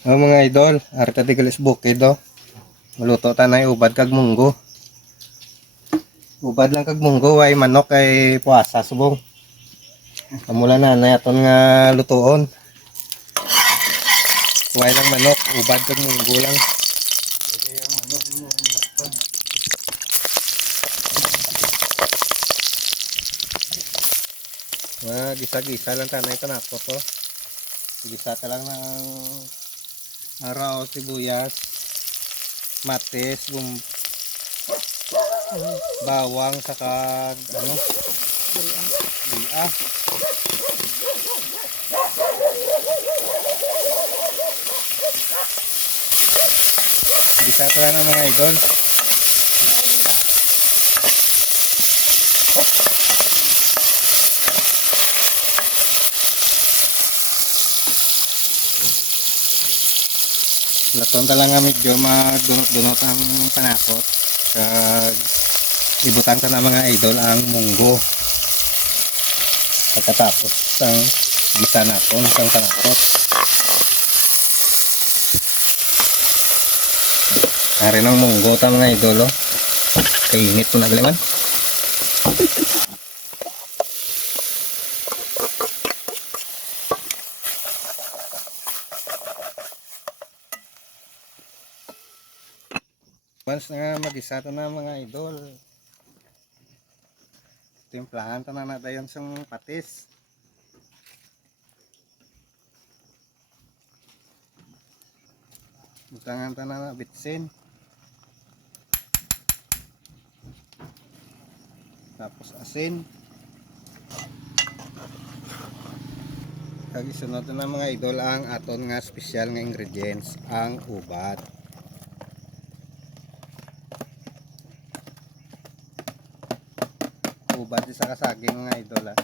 Mga idol, arta di galis bukid do. Maluto tanay ubad kag munggo. Ubad lang kag munggo way manok kay puasa subong. Amula na aton nga lutoon. Way lang manok, ubad kag munggo lang. Gisa-gisa lang tanay tanakot to. Gisa ta lang ng araw, sibuyas, matis, bawang, saka ano, luya. Gisa ta lang ng mga idol. Laton ta lang nga medyo magdunot-dunot ang panakot. Kag ibutan ka na mga idol ang munggo. Pagkatapos ang gisa naton ang panakot. Ari ng munggo ta mga idol oh. Kainit po na galiman. Once na mag-isa to na mga idol, timplahan to na nadayon sang patis. Butangan to na bitsin. Tapos asin. Kag isunod na mga idol ang aton nga special nga ingredients, ang ubad. Ubad sa kasaging mga idol ha.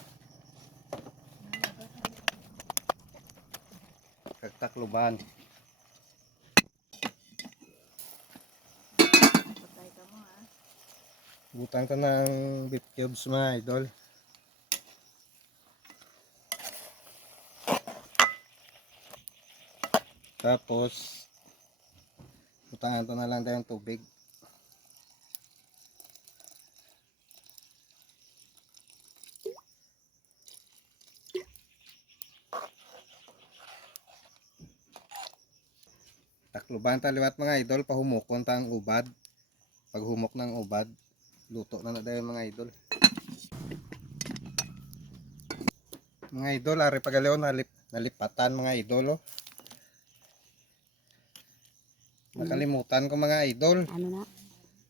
Kag takluban. Butan ka ng beef cubes mga idol. Tapos butangan to na lang tayong tubig. Takluban taliwat mga idol, pahumukon ta ang ubad. Pag humok ng ubad, luto na dayon mga idol. Mga idol, ari pagaliw nalipatan mga idol oh. Nakalimutan ko mga idol. Ano na?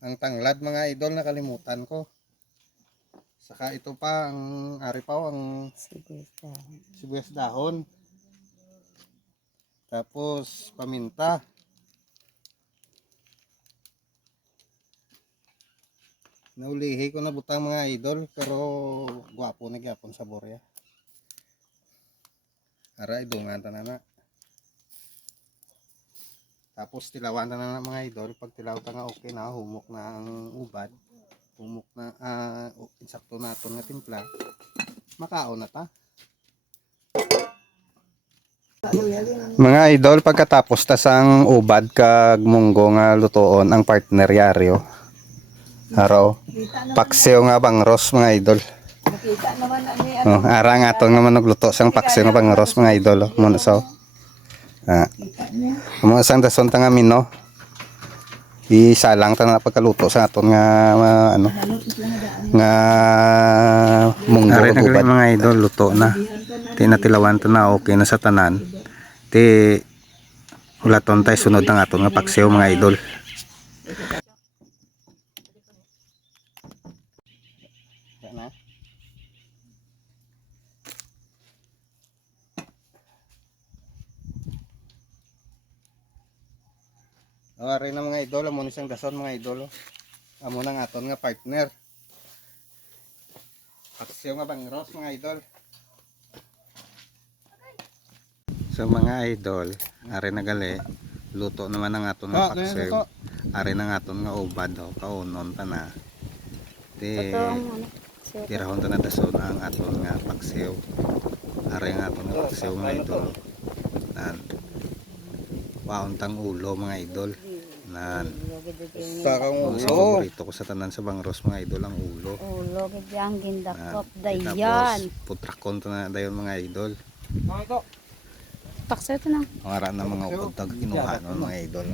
Ang tanglad mga idol nakalimutan ko. Saka ito pa ang ari pa ang sibuyas dahon. Tapos paminta. Naulihi ko na butang mga idol pero gwapo na gyapon sabor ya. Ara idungan ta na. Tapos tilawan ta na mga idol, pag tilaw ta nga okay na, humok na ang ubad. Humok na insakto naton nga timpla. Makaon na ta. Mga idol, pagkatapos ta sang ubad kag munggo nga lutoon ang partner yaryo. Araw, paksiw nga bangros mga idol. Nakita naman na Oh, ara nga aton nga manugluto sang paksiw nga bangros mga idol. Oh, muna so. Mga sang dason ta nga mino. Isalang ta na pagkaluto sa aton nga ano nga munggo ug ubad mga idol luto na. Tinatilawan ta na okay na sa tanan. Ti ulaton tay sunod ng aton nga paksiw mga idol. Ari na mga idol, amo ni sang dason mga idol. Amo nang aton nga partner. Paksiw nga bangros mga idol. So mga idol, ari na gali, luto naman ang aton nga paksiw. Ari na aton nga ubad ho, kaunon ta na. Ti irahon ta na dason ang aton nga paksiw. Ari nga aton nga paksiw mga idol. Pauntang ulo mga idol. Nan. Sakang Sa paborito ko sa tanan sa bangros mga idol ang ulo. Ulo gid yang gindakop Tapos dayan. putrakon to na dayon mga idol. Paksa ito na. Ang ara na mga upod tag kinuha nun mga idol.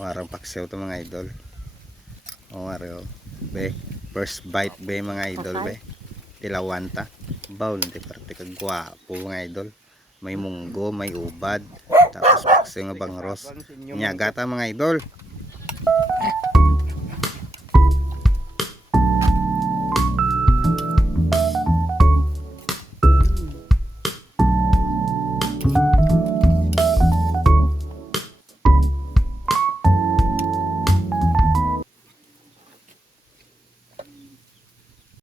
Warang paksew to mga idol. Waro be first bite be mga idol be. Tilawanta. Bawl hindi parte kag gwapo mga idol. May munggo, may ubad, tapos paksew nga bangros. Nyagata mga idol.